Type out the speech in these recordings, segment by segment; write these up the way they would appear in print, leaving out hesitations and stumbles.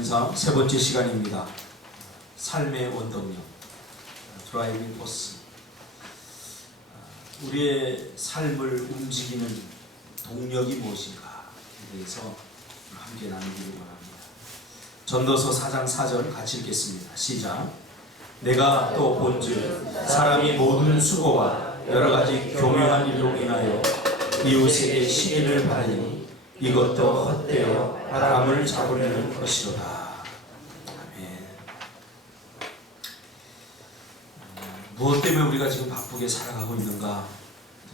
강연사 세 번째 시간입니다. 삶의 원동력, 드라이빙 포스. 우리의 삶을 움직이는 동력이 무엇인가에 대해서 함께 나누기를 원합니다. 전도서 4장 4절 같이 읽겠습니다. 시작. 내가 또 본즉 사람이 모든 수고와 여러 가지 교묘한 일로 인하여 이웃에게 시기를 바라니 이것도 헛되어 바람을 잡으려는 것이로다. 아멘. 무엇 때문에 우리가 지금 바쁘게 살아가고 있는가?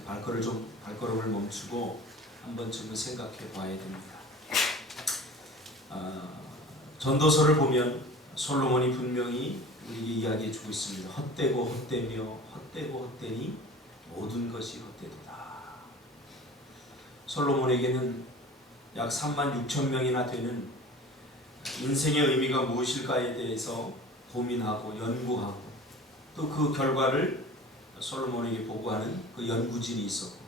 발걸음을 멈추고 한 번쯤은 생각해 봐야 됩니다. 전도서를 보면 솔로몬이 분명히 우리에게 이야기해 주고 있습니다. 헛되고 헛되며 헛되고 헛되니 모든 것이 헛되도다. 솔로몬에게는 약 36,000명이나 되는 인생의 의미가 무엇일까에 대해서 고민하고 연구하고 또 그 결과를 솔로몬에게 보고하는 그 연구진이 있었고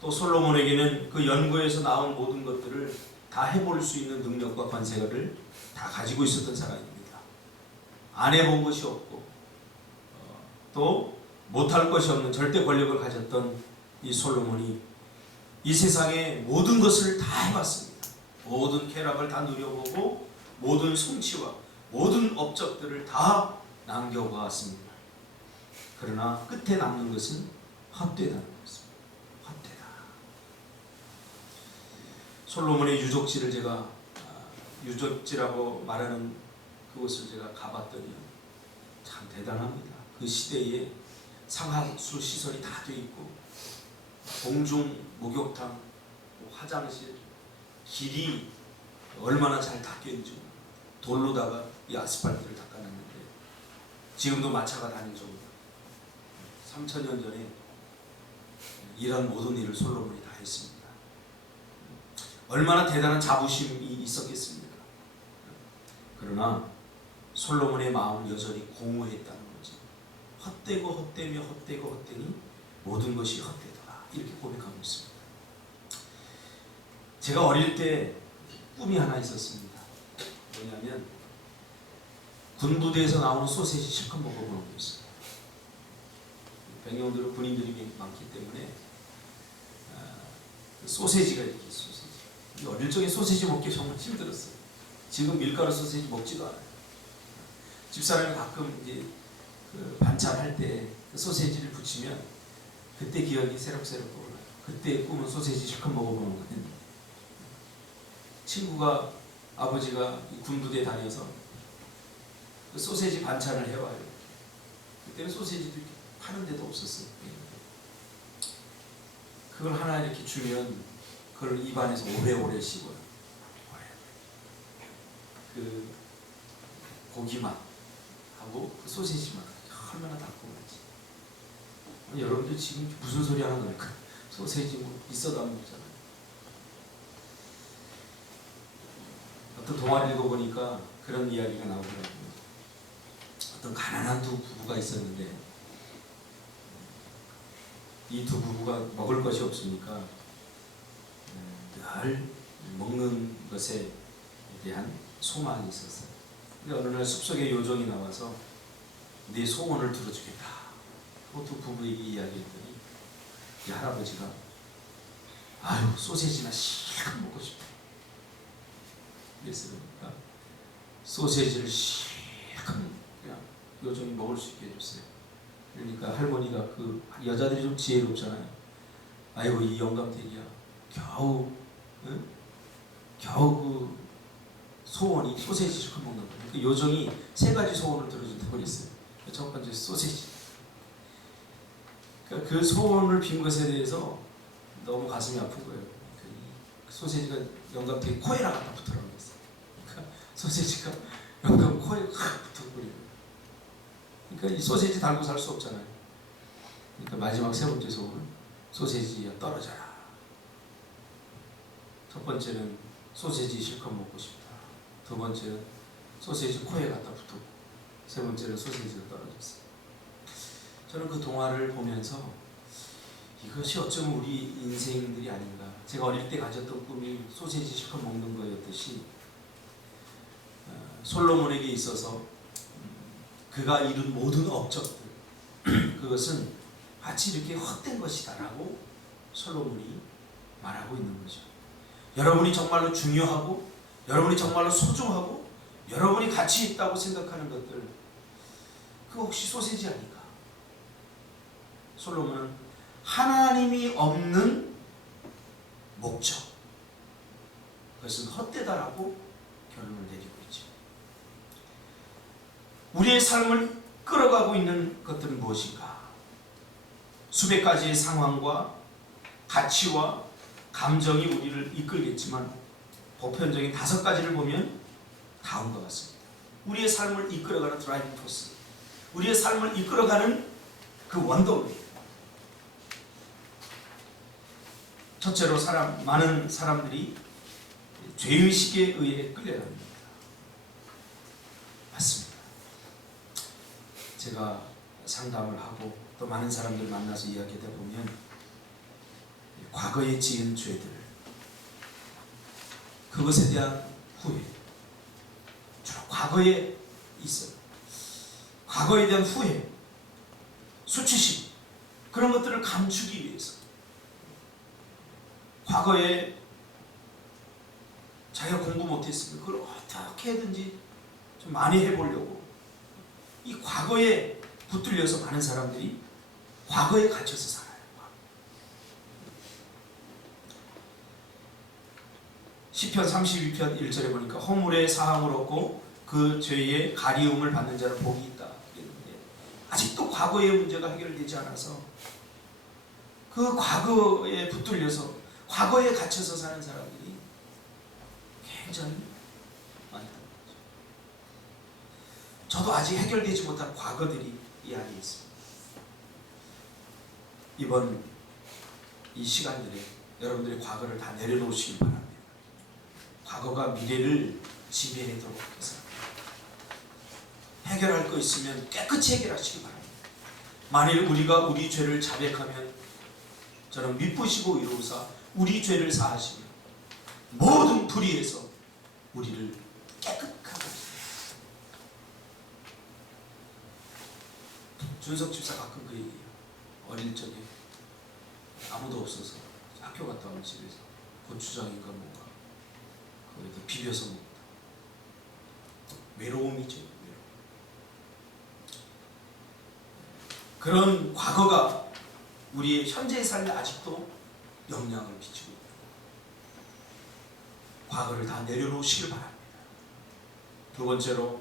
또 솔로몬에게는 그 연구에서 나온 모든 것들을 다 해볼 수 있는 능력과 관세를 다 가지고 있었던 사람입니다. 안 해본 것이 없고 또 못할 것이 없는 절대 권력을 가졌던 이 솔로몬이 이 세상의 모든 것을 다 해봤습니다. 모든 쾌락을 다 누려보고 모든 성취와 모든 업적들을 다 남겨보았습니다. 그러나 끝에 남는 것은 헛되다는 것입니다. 헛되다. 솔로몬의 유적지를 제가 유적지라고 말하는 그곳을 제가 가봤더니 참 대단합니다. 그 시대에 상하수 시설이 다 돼 있고 공중 목욕탕, 화장실, 길이 얼마나 잘 닦여있는지 돌로다가 이 아스팔트를 닦아놨는데 지금도 마차가 다닐 정도. 3,000년 전에 이런 모든 일을 솔로몬이 다 했습니다. 얼마나 대단한 자부심이 있었겠습니까? 그러나 솔로몬의 마음은 여전히 공허했다는 거죠. 헛되고 헛되며 헛되고 헛되니 모든 것이 헛되다. 이렇게 고백하고 있습니다. 제가 어릴 때 꿈이 하나 있었습니다. 뭐냐면 군부대에서 나오는 소세지 실컷 먹어보는 거였어요. 백령도로 군인들이 많기 때문에 소세지가 이렇게 소세지. 어릴 적에 소세지 먹기 정말 힘들었어요. 지금 밀가루 소세지 먹지도 않아요. 집사람이 가끔 이제 그 반찬할 때 그 소세지를 붙이면 그때 기억이 새록새록 떠올라요. 그때 꿈은 소세지 실컷 먹어보는 거예요. 친구가 아버지가 군부대에 다녀서 그 소세지 반찬을 해와요. 그때는 소세지도 이렇게 파는 데도 없었어요. 그걸 하나 이렇게 주면 그걸 입안에서 오래오래 씹어요. 그 고기 맛하고 그 소세지 맛 얼마나 달콤하지. 여러분들 지금 무슨 소리 하는 겁니까? 소세지 뭐 있어도 안 먹잖아요. 어떤 동화를 읽어보니까 그런 이야기가 나오더라고요. 어떤 가난한 두 부부가 있었는데 이 두 부부가 먹을 것이 없으니까 늘 먹는 것에 대한 소망이 있었어요. 근데 어느 날 숲속에 요정이 나와서 네 소원을 들어주겠다. 그 두 부부에게 이야기했더니 이 할아버지가 아유 소세지나 실컷 먹고 싶다. 그랬으니까 소세지를 실컷 그냥 요정이 먹을 수 있게 해줬어요. 그러니까 할머니가 그 여자들이 좀 지혜롭잖아요. 아이고 이 영감탱이야 겨우 그 소원이 소세지 실컷 먹는 거예요. 그 요정이 3가지 소원을 들어준다고 그랬어요. 첫 번째 소세지. 그러니까 그 소원을 빈 것에 대해서 너무 가슴이 아픈 거예요. 그 소세지가 영감탱이 코에나 갖다 붙으라고 했어요. 그러니까 소세지가 영감 코에 확 붙어버려요. 그러니까 이 소세지 달고 살 수 없잖아요. 그러니까 마지막 3번째 소원은 소세지야 떨어져라. 첫 번째는 소세지 실컷 먹고 싶다. 두 번째는 소세지 코에 갖다 붙었고 세 번째는 소세지가 떨어졌어요. 저는 그 동화를 보면서 이것이 어쩌면 우리 인생들이 아닌가. 제가 어릴 때 가졌던 꿈이 소세지 실컷 먹는 거였듯이 솔로몬에게 있어서 그가 이룬 모든 업적들 그것은 마치 이렇게 헛된 것이다라고 솔로몬이 말하고 있는 거죠. 여러분이 정말로 중요하고 여러분이 정말로 소중하고 여러분이 가치 있다고 생각하는 것들 그거 혹시 소세지 아닐까? 솔로몬은 하나님이 없는 목적 그것은 헛되다라고 결론을 내리고 있죠. 우리의 삶을 끌어가고 있는 것들은 무엇인가? 수백 가지의 상황과 가치와 감정이 우리를 이끌겠지만 보편적인 5가지를 보면 다음과 같습니다. 우리의 삶을 이끌어가는 드라이빙 포스, 우리의 삶을 이끌어가는 그 원동력. 첫째로 많은 사람들이 죄의식에 의해 끌려갑니다. 맞습니다. 제가 상담을 하고 또 많은 사람들을 만나서 이야기하다 보면 과거에 지은 죄들 그것에 대한 후회 주로 과거에 있어요. 과거에 대한 후회 수치심 그런 것들을 감추기 위해서 과거에 자기가 공부 못했으면 그걸 어떻게든지 좀 많이 해보려고 이 과거에 붙들려서 많은 사람들이 과거에 갇혀서 살아요. 시편 32편 1절에 보니까 허물의 사함을 얻고 그 죄의 가리움을 받는 자는 복이 있다. 아직도 과거의 문제가 해결되지 않아서 그 과거에 붙들려서 과거에 갇혀서 사는 사람들이 굉장히 많다는 거죠. 저도 아직 해결되지 못한 과거들이 이 안에 있습니다. 이번 이 시간들에 여러분들의 과거를 다 내려놓으시길 바랍니다. 과거가 미래를 지배하도록 해서 해결할 거 있으면 깨끗이 해결하시기 바랍니다. 만일 우리가 우리 죄를 자백하면 저는 미쁘시고 이로우사 우리 죄를 사하시며 모든 불의에서 우리를 깨끗하게 하시옵소서. 준석 집사 가끔 그 얘기해요. 어릴 적에 아무도 없어서 학교 갔다 오면 집에서 고추장인가 뭔가 거기다 비벼서 먹다. 외로움이죠. 외로움. 그런 과거가 우리의 현재의 삶에 아직도 영향을 미치고 있다. 과거를 다 내려놓으시길 바랍니다. 두 번째로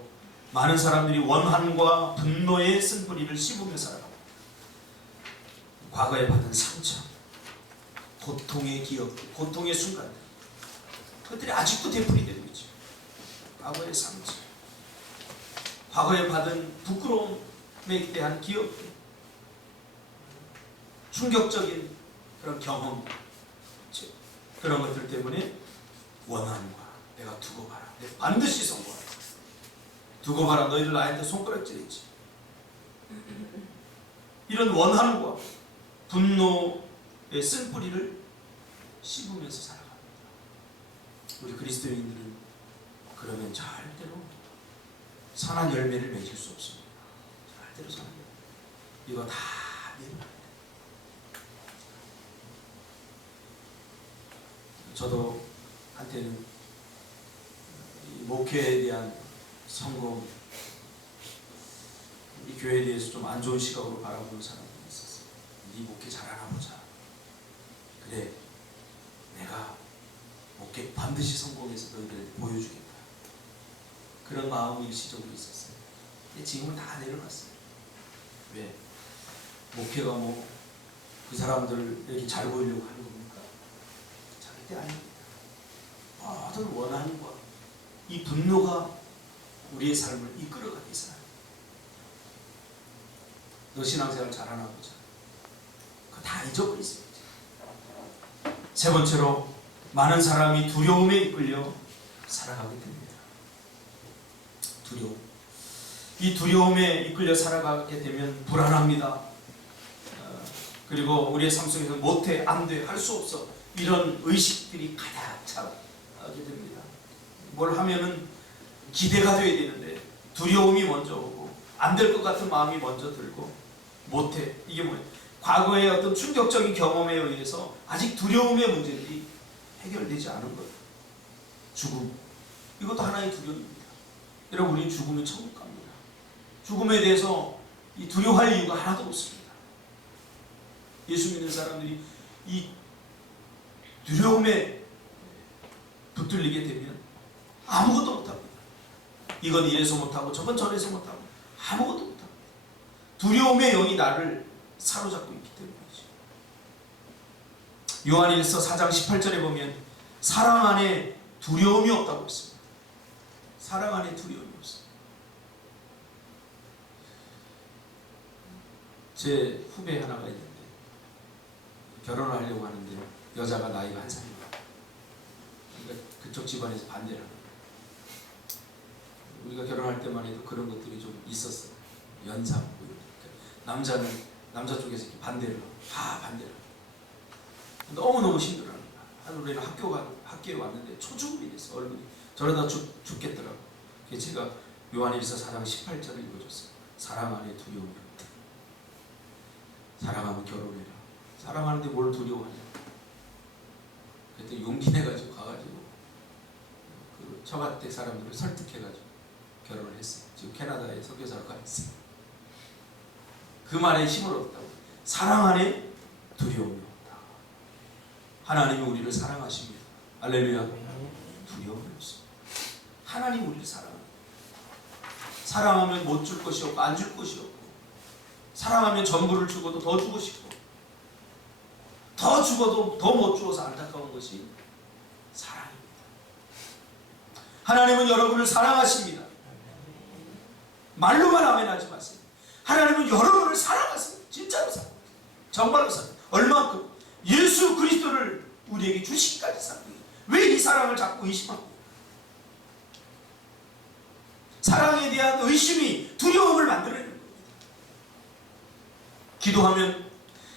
많은 사람들이 원한과 분노의 쓴뿌리를 씹으며 살아갑니다. 과거에 받은 상처, 고통의 기억, 고통의 순간들 그것들이 아직도 되풀이되고 있죠. 과거의 상처, 과거에 받은 부끄러움에 대한 기억들, 충격적인 그런 경험, 그런 것들 때문에 원한과 내가 두고 봐라, 내가 반드시 성공하라, 두고 봐라, 너희들 나한테 손가락질했지. 이런 원한과 분노의 쓴뿌리를 씹으면서 살아갑니다. 우리 그리스도인들은 그러면 절대로 선한 열매를 맺을 수 없습니다. 절대로 선한 열매. 이거 다 내려놔야 돼요. 저도 한때는 이 목회에 대한 성공, 이 교회에 대해서 좀 안 좋은 시각으로 바라보는 사람들이 있었어요. 네 목회 잘하나 보자. 그래, 내가 목회 반드시 성공해서 너희들 보여주겠다. 그런 마음이 일시적으로 있었어요. 근데 지금은 다 내려놨어요. 왜? 목회가 뭐 그 사람들에게 잘 보이려고 하는 겁니까? 절대 아닙니다. 모든 원한과 이 분노가 우리의 삶을 이끌어가게 해서요. 너 신앙생활 잘하나 보자. 그거 다 잊어버리세요. 세 번째로 많은 사람이 두려움에 이끌려 살아가게 됩니다. 두려움. 이 두려움에 이끌려 살아가게 되면 불안합니다. 그리고 우리의 삶 속에서 못해, 안 돼, 할 수 없어. 이런 의식들이 가득 차게 됩니다. 뭘 하면은 기대가 돼야 되는데 두려움이 먼저 오고 안 될 것 같은 마음이 먼저 들고 못해. 이게 뭐예요? 과거의 어떤 충격적인 경험에 의해서 아직 두려움의 문제들이 해결되지 않은 거예요. 죽음, 이것도 하나의 두려움입니다. 여러분, 우리는 죽으면 천국 갑니다. 죽음에 대해서 이 두려워할 이유가 하나도 없습니다. 예수 믿는 사람들이 이 두려움에 붙들리게 되면 아무것도 못합니다. 이건 이래서 못하고 저건 저래서 못하고 아무것도 못합니다. 두려움의 영이 나를 사로잡고 있기 때문이죠. 요한일서 4장 18절에 보면 사랑 안에 두려움이 없다고 했습니다. 사랑 안에 두려움이 없습니다. 제 후배 하나가 있는데 결혼을 하려고 하는데 여자가 나이가 한 살이에요. 그러니까 그쪽 집안에서 반대를 하는 거예요. 우리가 결혼할 때만 해도 그런 것들이 좀 있었어요. 연상 뭐 이런. 남자는 남자 쪽에서 이렇게 반대를 하고 다 반대를 하고 너무너무 힘들어하는 거야. 하루에는 학교에 왔는데 초죽음이 됐어. 얼굴이 저러다 죽겠더라고. 그래서 제가 요한일서 4장 18절을 읽어줬어요. 사랑 안에 두려움이 없다. 사랑하면 결혼해라. 사랑하는데 뭘 두려워하냐. 그때 용기 내가지고 가가지고 그 처가댁 사람들을 설득해가지고 결혼을 했어요. 지금 캐나다에 선교사로 가 있어요. 그 말에 힘을 얻었다고. 사랑 안에 두려움이 없다. 하나님이 우리를 사랑하십니다. 할렐루야. 두려움이 없습니다. 하나님 우리를 사랑합니다. 사랑하면 못 줄 것이 없고 안 줄 것이 없고, 사랑하면 전부를 주고도 더 주고 싶고, 더 죽어도 더 못 주어서 안타까운 것이 사랑입니다. 하나님은 여러분을 사랑하십니다. 말로만 아멘하지 마세요. 하나님은 여러분을 사랑하세요. 진짜로 사랑하세요. 정말로 사랑하세요. 얼마큼? 예수 그리스도를 우리에게 주시기까지 사랑해요. 왜 이 사랑을 자꾸 의심하고? 사랑에 대한 의심이 두려움을 만들어내는 겁니다. 기도하면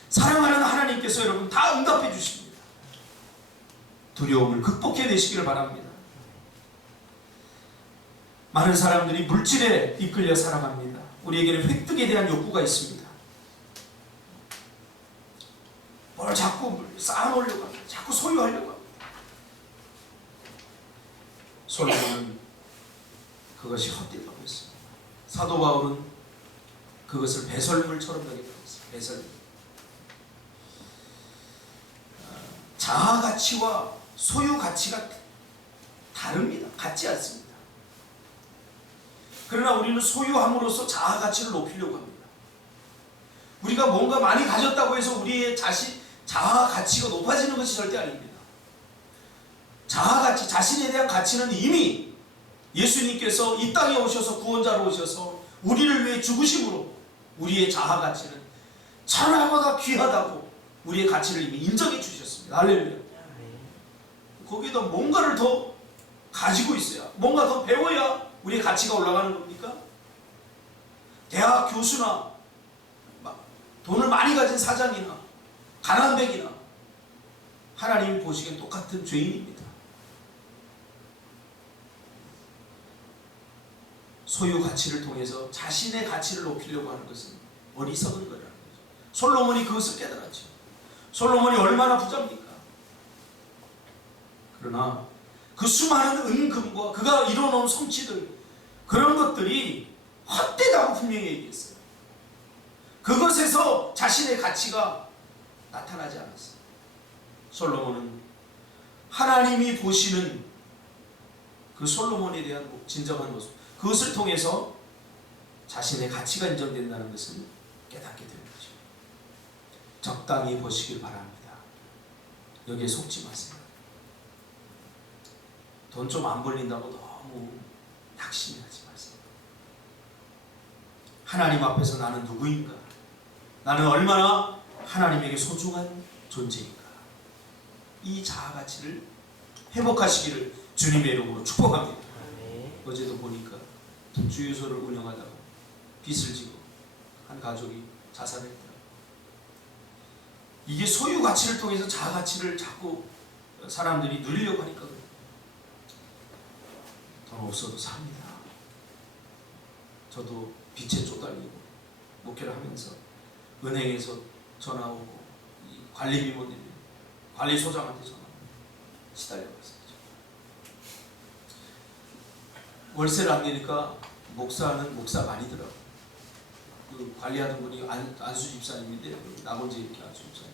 사랑하는 하나님께서 여러분 다 응답해 주십니다. 두려움을 극복해내시기를 바랍니다. 많은 사람들이 물질에 이끌려 살아갑니다. 우리에게는 획득에 대한 욕구가 있습니다. 뭘 자꾸 쌓아놓으려고 합니다. 자꾸 소유하려고 합니다. 솔로몬은 그것이 헛되다고 했습니다. 사도 바울은 그것을 배설물처럼 여겼다고 했습니다. 배설물. 자아 가치와 소유 가치가 다릅니다. 같지 않습니다. 그러나 우리는 소유함으로써 자아 가치를 높이려고 합니다. 우리가 뭔가 많이 가졌다고 해서 우리의 자아 가치가 높아지는 것이 절대 아닙니다. 자아 가치, 자신에 대한 가치는 이미 예수님께서 이 땅에 오셔서 구원자로 오셔서 우리를 위해 죽으심으로 우리의 자아 가치는 천하보다 귀하다고 우리의 가치를 이미 인정해 주셨습니다. 할렐루야. 거기에다 뭔가를 더 가지고 있어야, 뭔가 더 배워야 우리의 가치가 올라가는 겁니까? 대학 교수나 돈을 많이 가진 사장이나 가난뱅이나 하나님이 보시기엔 똑같은 죄인입니다. 소유 가치를 통해서 자신의 가치를 높이려고 하는 것은 어리석은 거라는 거죠. 솔로몬이 그것을 깨달았죠. 솔로몬이 얼마나 부자입니까? 그러나 그 수많은 은금과 그가 이뤄놓은 성취들, 그런 것들이 헛되다고 분명히 얘기했어요. 그것에서 자신의 가치가 나타나지 않았어요. 솔로몬은 하나님이 보시는 그 솔로몬에 대한 진정한 모습, 그것을 통해서 자신의 가치가 인정된다는 것을 깨닫게 되는 거죠. 적당히 보시길 바랍니다. 여기에 속지 마세요. 돈 좀 안 벌린다고 너무 낙심하지 마세요. 하나님 앞에서 나는 누구인가? 나는 얼마나 하나님에게 소중한 존재인가? 이 자아 가치를 회복하시기를 주님의 이름으로 축복합니다. 어제도 보니까 주유소를 운영하다가 빚을 지고 한 가족이 자살했더라고요. 이게 소유 가치를 통해서 자아 가치를 자꾸 사람들이 누리려고 하니까 더 돈 없어도 삽니다. 저도 빚에 쪼달리고 목회를 하면서 은행에서 전화 오고 관리비 못 내면 관리소장한테 전화 오고 시달려갔어요. 월세를 안 내니까 목사는 목사가 아니더라고요. 그 관리하던 분이 안수 집사님인데 나머지 이렇게 안수 집사님.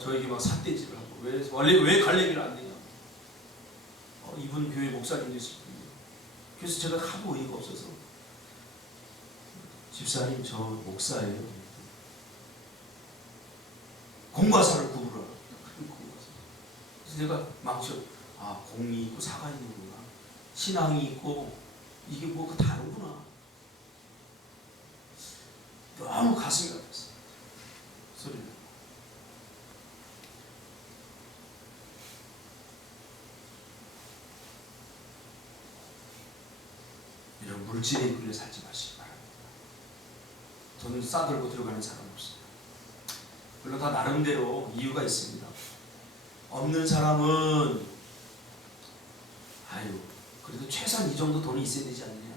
저에게 막 삿대질을 하고 왜 관리비를 안 내냐. 이분 교회 목사님 되시거든요. 그래서 제가 하도 어이가 없어서 집사님 저 목사예요. 공과사를 구분하라. 그래서 내가 망쳐 공이 있고 사가 있는구나. 신앙이 있고 이게 뭐가 다르구나. 너무 가슴이 아팠어요. 소리를. 이런 물질에 끌려 살지 마시기 바랍니다. 돈 싸들고 들어가는 사람 없습니다. 물론 다 나름대로 이유가 있습니다. 없는 사람은 그래도 최소한 이 정도 돈이 있어야 되지 않느냐.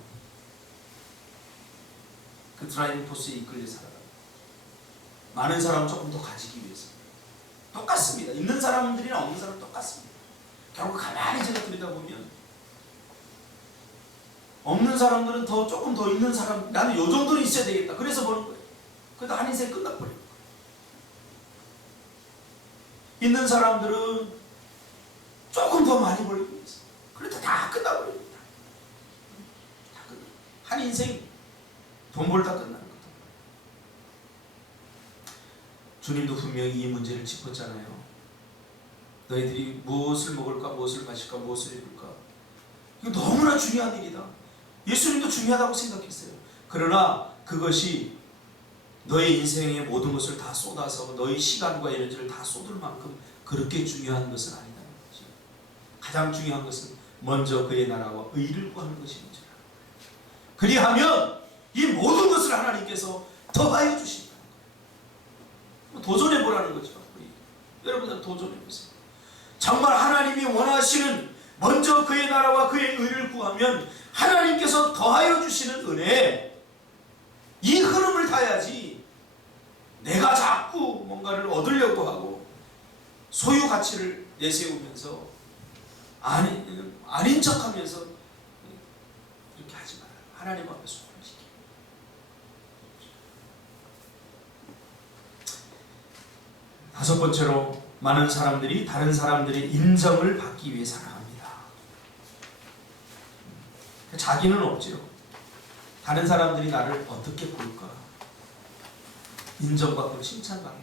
그 드라이빙 포스에 이끌려 살아가는 많은 사람은 조금 더 가지기 위해서 똑같습니다. 있는 사람들이나 없는 사람은 똑같습니다. 결국 가만히 제가 들여다보면 없는 사람들은 조금 더 있는 사람, 나는 요 정도는 있어야 되겠다. 그래서 버는 거예요. 그래도 한 인생 끝나버려요. 있는 사람들은 조금 더 많이 벌기 위해서. 그래도 다 끝나버립니다. 다 끝나. 한 인생 돈 벌다 끝나는 거다. 주님도 분명히 이 문제를 짚었잖아요. 너희들이 무엇을 먹을까, 무엇을 마실까, 무엇을 입을까. 이거 너무나 중요한 일이다. 예수님도 중요하다고 생각했어요. 그러나 그것이 너의 인생의 모든 것을 다 쏟아서 너의 시간과 에너지를 다 쏟을 만큼 그렇게 중요한 것은 아니다는 거죠. 가장 중요한 것은 먼저 그의 나라와 의를 구하는 것이 문제라. 그리하면 이 모든 것을 하나님께서 더하여 주신다는 거예요. 도전해 보라는 거죠. 여러분들 도전해 보세요. 정말 하나님이 원하시는 먼저 그의 나라와 그의 의를 구하면 하나님께서 더하여 주시는 은혜, 이 흐름을 타야지 내가 자꾸 뭔가를 얻으려고 하고 소유 가치를 내세우면서 아닌 척하면서 이렇게 하지 말아요. 하나님 앞에 손을 지키고. 다섯 번째로, 많은 사람들이 다른 사람들의 인정을 받기 위해 살아갑니다. 자기는 없죠. 다른 사람들이 나를 어떻게 볼까? 인정받고 칭찬받고.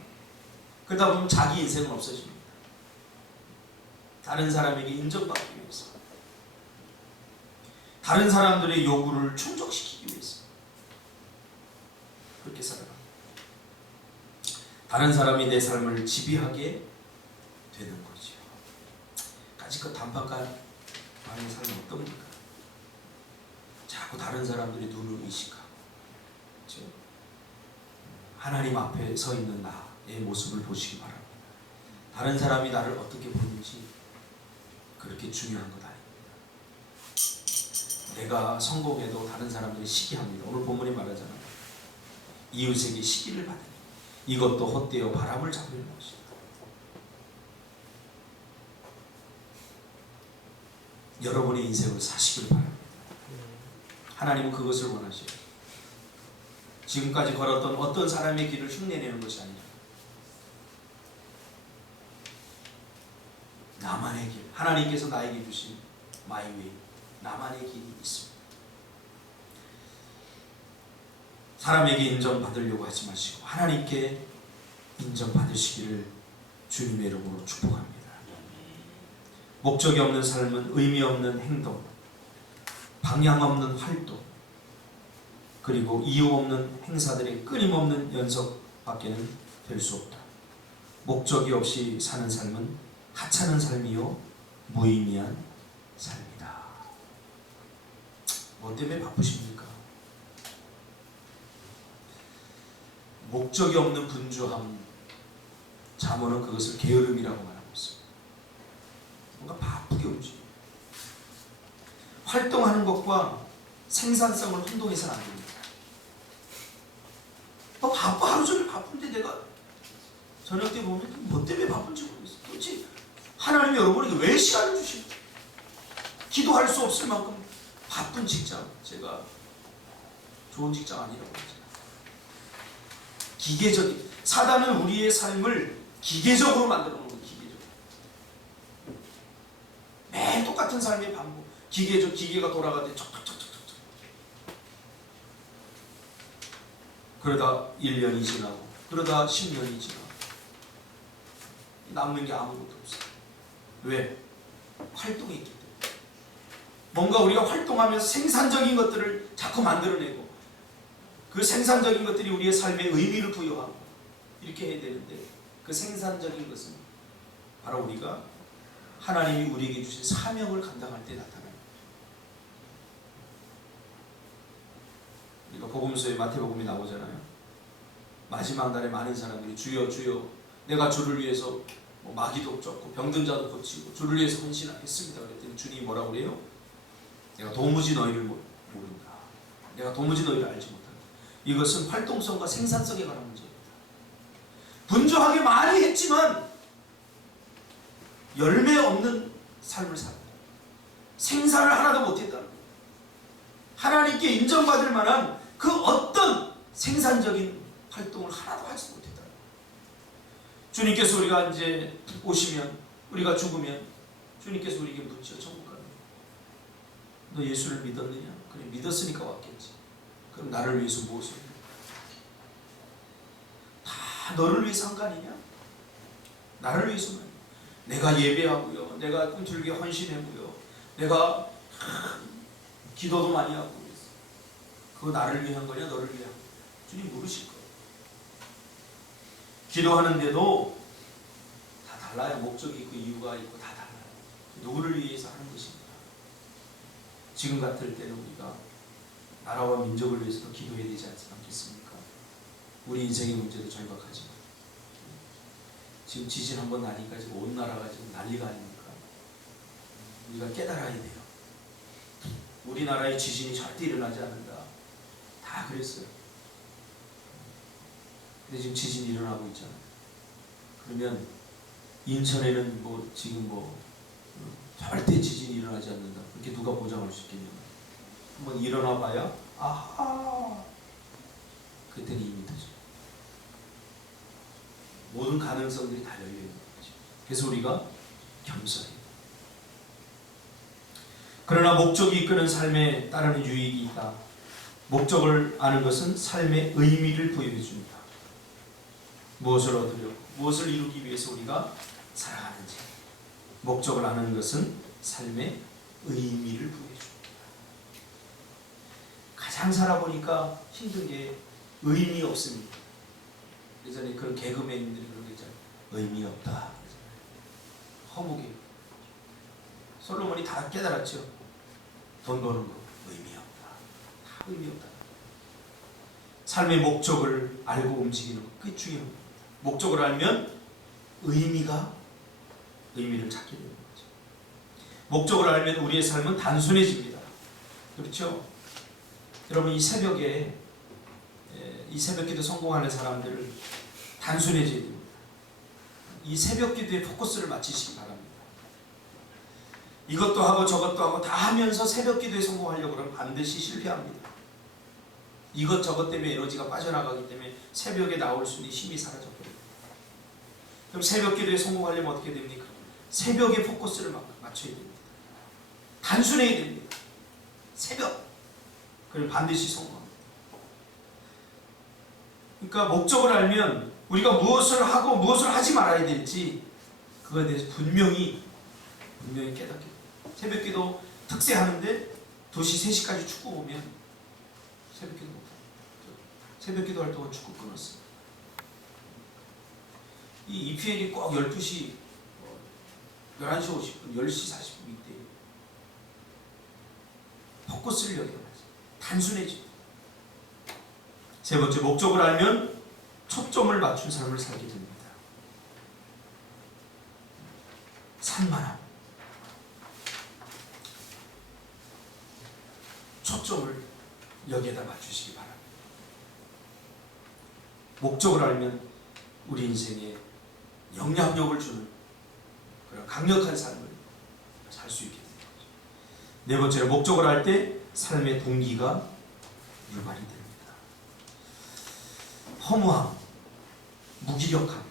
그러다 보면 자기 인생은 없어집니다. 다른 사람에게 인정받기 위해서. 다른 사람들의 요구를 충족시키기 위해서. 그렇게 살아갑니다. 다른 사람이 내 삶을 지배하게 되는 거죠. 까짓것 단박한 많은 삶은 어떻습니까? 자꾸 다른 사람들의 눈을 의식하고, 그렇죠? 하나님 앞에 서 있는 나의 모습을 보시기 바랍니다. 다른 사람이 나를 어떻게 보는지 그렇게 중요한 것 아닙니다. 내가 성공해도 다른 사람들이 시기합니다. 오늘 본문이 말하잖아요. 이웃에게 시기를 받으니 이것도 헛되어 바람을 잡으려는 것이다. 여러분의 인생을 사시길 바랍니다. 하나님은 그것을 원하셔요. 지금까지 걸었던 어떤 사람의 길을 흉내내는 것이 아니라 나만의 길, 하나님께서 나에게 주신 마이 웨이, 나만의 길이 있습니다. 사람에게 인정받으려고 하지 마시고 하나님께 인정받으시기를 주님의 이름으로 축복합니다. 목적이 없는 삶은 의미 없는 행동, 방향 없는 활동, 그리고 이유 없는 행사들의 끊임없는 연속밖에는 될 수 없다. 목적이 없이 사는 삶은 하찮은 삶이요 무의미한 삶이다. 뭐 때문에 바쁘십니까? 목적이 없는 분주함, 잠언은 그것을 게으름이라고 말하고 있습니다. 뭔가 바쁘게 움직여요. 활동하는 것과 생산성을 혼동해서는 안 됩니다. 바빠, 하루 종일 바쁜데 내가 저녁 때 보면 뭐 때문에 바쁜지 모르겠어. 도대체 하나님이 여러분에게 왜 시간을 주시고 기도할 수 없을 만큼 바쁜 직장, 제가 좋은 직장 아니라고 하잖아요. 기계적인, 사단은 우리의 삶을 기계적으로 만들어 놓는 거예요. 기계적으로. 매일 똑같은 삶의 반복. 기계가 돌아가듯 척척척척척. 그러다 1년이 지나고, 그러다 10년이 지나고, 남는 게 아무것도 없어요. 왜? 활동이 있기 때문에. 뭔가 우리가 활동하면서 생산적인 것들을 자꾸 만들어내고, 그 생산적인 것들이 우리의 삶에 의미를 부여하고 이렇게 해야 되는데, 그 생산적인 것은 바로 우리가 하나님이 우리에게 주신 사명을 감당할 때 나타납니다. 우리가 복음서에 마태복음이 나오잖아요. 마지막 날에 많은 사람들이 주여 주여 내가 주를 위해서 마귀도 쫓고 병든 자도 고치고 주를 위해서 헌신하겠습니다. 그랬더니 주님이 뭐라고 그래요? 내가 도무지 너희를 모른다. 내가 도무지 너희를 알지 못한다. 이것은 활동성과 생산성에 관한 문제입니다. 분주하게 많이 했지만 열매 없는 삶을 살았다. 생산을 하나도 못했다. 하나님께 인정받을 만한 그 어떤 생산적인 활동을 하나도 하지 못했다. 주님께서 우리가 이제 오시면, 우리가 죽으면 주님께서 우리에게 묻죠. 천국 가면 너 예수를 믿었느냐? 그래, 믿었으니까 왔겠지. 그럼 나를 위해서 무엇을 해? 다 너를 위해서 한 거 아니냐? 나를 위해서만. 내가 예배하고요, 내가 꿈틀게 헌신하고요, 내가 기도도 많이 하고 그랬어. 그거 나를 위한 거냐, 너를 위한 거냐? 주님 물으실 거예요. 기도하는데도 다 달라요. 목적이 있고 이유가 있고 다 달라요. 누구를 위해서 하는 것입니다. 지금 같을 때는 우리가 나라와 민족을 위해서도 기도해야 되지 않겠습니까? 우리 인생의 문제도 절박하지만 지금 지진 한번 나니까 지금 온 나라가 지금 난리가 아닙니까? 우리가 깨달아야 돼요. 우리나라에 지진이 절대 일어나지 않는다. 다 그랬어요. 근데 지금 지진이 일어나고 있잖아요. 그러면 인천에는 지금 절대 지진이 일어나지 않는다. 그렇게 누가 보장할 수 있겠냐? 한번 일어나 봐야 아하, 그때는 이미 늦어요. 모든 가능성들이 다 열려 있는 거죠. 그래서 우리가 겸손해요. 그러나 목적이 이끄는 삶에 따르는 유익이 있다. 목적을 아는 것은 삶의 의미를 부여해 줍니다. 무엇을 얻으려, 무엇을 이루기 위해서 우리가 살아가는지, 목적을 아는 것은 삶의 의미를 부여해 줍니다. 가장 살아보니까 힘든 게 의미 없습니다. 예전에 그런 개그맨들이 그런 거 있잖아요. 의미 없다. 허무게. 솔로몬이 다 깨달았죠. 돈 버는 거 의미 없다. 다 의미 없다. 삶의 목적을 알고 움직이는 것, 그게 중요합니다. 목적을 알면 의미를 찾게 되는 거죠. 목적을 알면 우리의 삶은 단순해집니다. 그렇죠? 여러분, 이 새벽에 이 새벽기도 성공하는 사람들을 단순해져야 됩니다. 이 새벽기도에 포커스를 맞추시기 바랍니다. 이것도 하고 저것도 하고 다 하면서 새벽기도에 성공하려고 그러면 반드시 실패합니다. 이것저것 때문에 에너지가 빠져나가기 때문에 새벽에 나올 수 있는 힘이 사라져버립니다. 그럼 새벽기도에 성공하려면 어떻게 됩니까? 새벽에 포커스를 맞춰야 됩니다. 단순해야 됩니다. 새벽. 그럼 반드시 성공합니다. 그러니까 목적을 알면 우리가 무엇을 하고 무엇을 하지 말아야 될지 그거에 대해서 분명히 깨닫게 됩니다. 새벽기도 특세하는데 2시, 3시까지 축구 보면 새벽기도 못합니다. 새벽기도 할 동안 축구 끊었어요. 이 EPL이 꼭 12시, 11시 50분, 10시 40분 이때 포커스를 여기다 놨어요. 단순해집니다. 세 번째, 목적을 알면 초점을 맞춘 삶을 살게 됩니다. 산만함. 초점을 여기에다 맞추시기 바랍니다. 목적을 알면 우리 인생에 영향력을 주는 그런 강력한 삶을 살 수 있게 됩니다. 네 번째로, 목적을 알 때 삶의 동기가 유발이 됩니다. 허무함, 무기력함,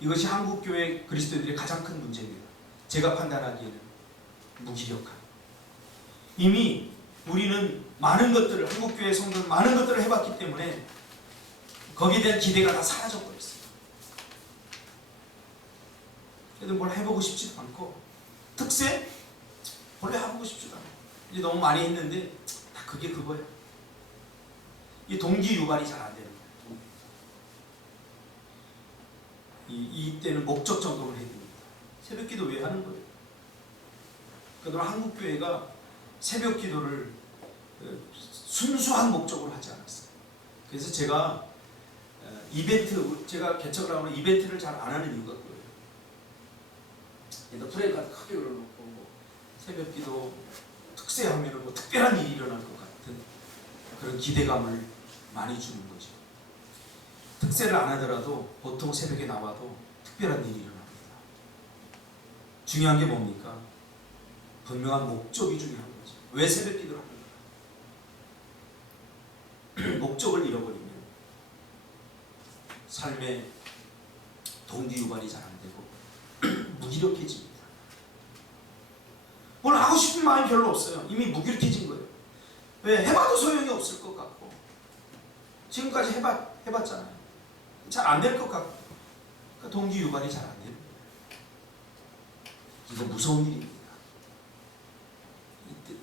이것이 한국교회 그리스도인들의 가장 큰 문제입니다. 제가 판단하기에는 무기력함. 이미 우리는 많은 것들을, 한국교회 성도는 많은 것들을 해봤기 때문에 거기에 대한 기대가 다 사라져버렸어요. 그래도 뭘 해보고 싶지도 않고, 특세? 원래 해보고 싶지도 않고, 이제 너무 많이 했는데 다 그게 그거야. 이 동기 유발이 잘 안 되는 거예요. 이때는 목적 점검을 해야 됩니다. 새벽기도 왜 하는 거예요? 그동안 한국교회가 새벽기도를 순수한 목적으로 하지 않았어요. 그래서 제가 제가 개척을 하면 이벤트를 잘 안 하는 이유가 그거예요. 프레이카드 크게 열어놓고 새벽기도 특세하면 뭐 특별한 일이 일어날 것 같은 그런 기대감을 많이 주는 거죠. 특세를 안 하더라도 보통 새벽에 나와도 특별한 일이 일어납니다. 중요한 게 뭡니까? 분명한 목적이 중요한 거죠. 왜 새벽기도를 하는가? 목적을 잃어버리면 삶의 동기 유발이 잘 안 되고 무기력해집니다. 뭘 하고 싶은 마음이 별로 없어요. 이미 무기력해진 거예요. 왜? 해봐도 소용이 없을 것 같고, 지금까지 해봤잖아요. 잘 안 될 것 같고, 그러니까 동기 유발이 잘 안 되는 거예요. 이거 무서운 일입니다.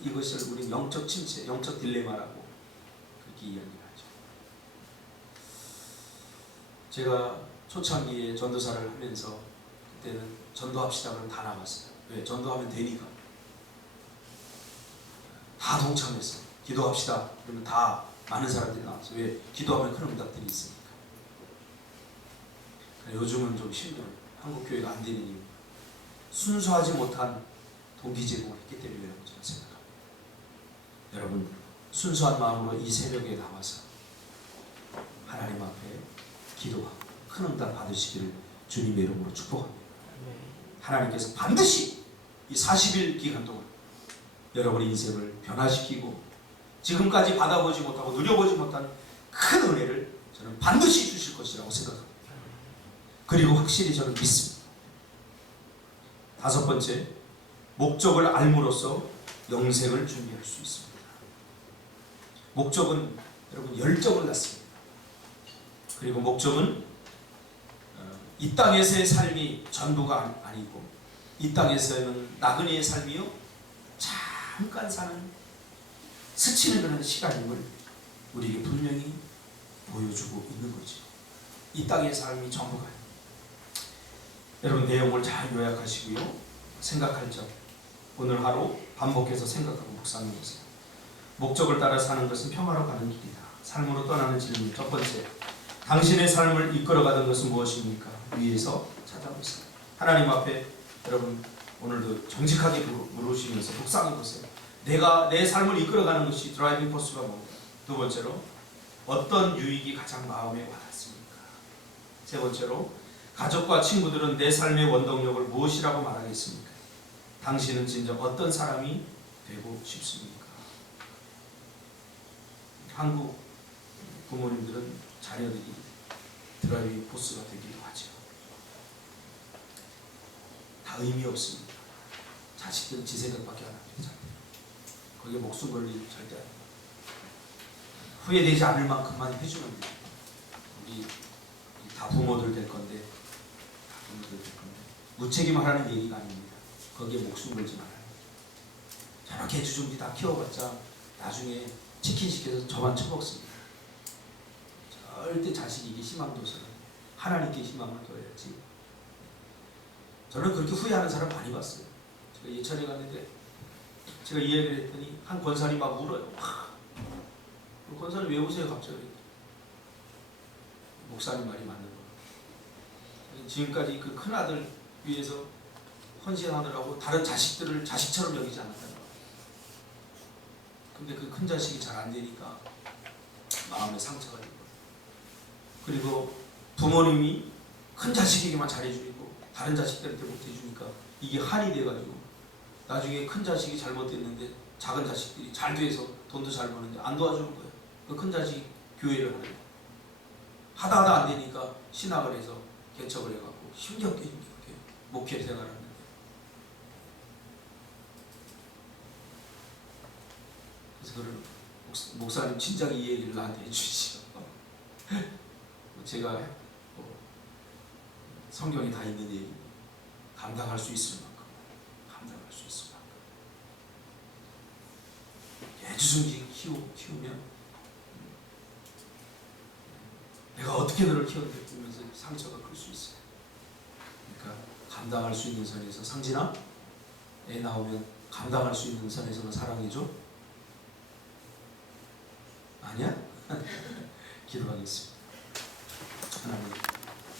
이것을 우리 영적 침체, 영적 딜레마라고 그렇게 이야기를 하죠. 제가 초창기에 전도사를 하면서 그때는 전도합시다 그러면 다 나갔어요. 왜? 전도하면 되니까. 다 동참했어요. 기도합시다 그러면 다 많은 사람들이 나왔어요. 왜? 기도하면 큰 응답들이 있으니까. 요즘은 좀 힘들어요. 한국교회가 안 되는 이유, 순수하지 못한 동기 제공을 했기 때문이라고 저는 생각합니다. 여러분, 순수한 마음으로 이 새벽에 나와서 하나님 앞에 기도하고 큰 응답 받으시기를 주님의 이름으로 축복합니다. 하나님께서 반드시 이 40일 기간 동안 여러분의 인생을 변화시키고 지금까지 받아보지 못하고 누려보지 못한 큰 은혜를 저는 반드시 주실 것이라고 생각합니다. 그리고 확실히 저는 믿습니다. 다섯 번째, 목적을 알므로써 영생을 준비할 수 있습니다. 목적은 여러분 열정을 낳습니다. 그리고 목적은 이 땅에서의 삶이 전부가 아니고, 이 땅에서는 나그네의 삶이요 잠깐 사는 스치는 그런 시간임을 우리에게 분명히 보여주고 있는 거죠. 이 땅의 삶이 전부가 아니에요. 여러분, 내용을 잘 요약하시고요, 생각할 점 오늘 하루 반복해서 생각하고 묵상해보세요. 목적을 따라 사는 것은 평화로 가는 길이다. 삶으로 떠나는 질문. 첫 번째, 당신의 삶을 이끌어가던 것은 무엇입니까? 위에서 찾아보세요. 하나님 앞에 여러분 오늘도 정직하게 물으시면서 묵상해보세요. 내 삶을 이끌어가는 것이 드라이빙 포스가 뭡니까? 두 번째로, 어떤 유익이 가장 마음에 와닿습니까? 세 번째로, 가족과 친구들은 내 삶의 원동력을 무엇이라고 말하겠습니까? 당신은 진정 어떤 사람이 되고 싶습니까? 한국 부모님들은 자녀들이 드라이빙 포스가 되기도 하죠. 다 의미 없습니다. 자식들은 지 생각밖에 안 합니다. 거기에 목숨 걸릴 일 절대 아닙니다. 후회되지 않을 만큼만 해주면 됩니다. 우리 다 부모들 될 건데, 무책임하라는 얘기가 아닙니다. 거기에 목숨 걸지 말아요. 저렇게 주둥지 다 키워봤자 나중에 치킨 시켜서 저만 처먹습니다. 절대 자식에게 희망 둬서는 하나님께 희망을 둬야지. 저는 그렇게 후회하는 사람 많이 봤어요. 제가 예천에 갔는데 제가 이야기를 했더니 한 권사님이 막 울어요. 권사님 왜 우세요 갑자기? 목사님 말이 맞는 거예요. 지금까지 그 큰아들 위해서 헌신하느라고 다른 자식들을 자식처럼 여기지 않았다는 거예요. 근데 그 큰 자식이 잘 안 되니까 마음에 상처가 되고, 그리고 부모님이 큰 자식에게만 잘해주고 다른 자식들한테 못해주니까 이게 한이 돼가지고 나중에 큰 자식이 잘못됐는데 작은 자식들이 잘 돼서 돈도 잘 버는데 안 도와주는 거예요. 그 큰 자식이 교회를 하는 거예요. 하다 안 되니까 신학을 해서 개척을 해갖고 힘겹게 목회 생활을 하는데, 그래서 그걸 목사님 진작 이 얘기를 나한테 해주시죠. 제가 성경에 다 있는 얘기, 감당할 수 있을 만큼 감당할 수 있을 만큼 애지중지 키우면 내가 어떻게 너를 키웠는지 보면서 상처가 클 수 있어요. 그러니까 감당할 수 있는 선에서, 상진아, 애 나오면 감당할 수 있는 선에서는 사랑해줘? 아니야? 기도하겠습니다.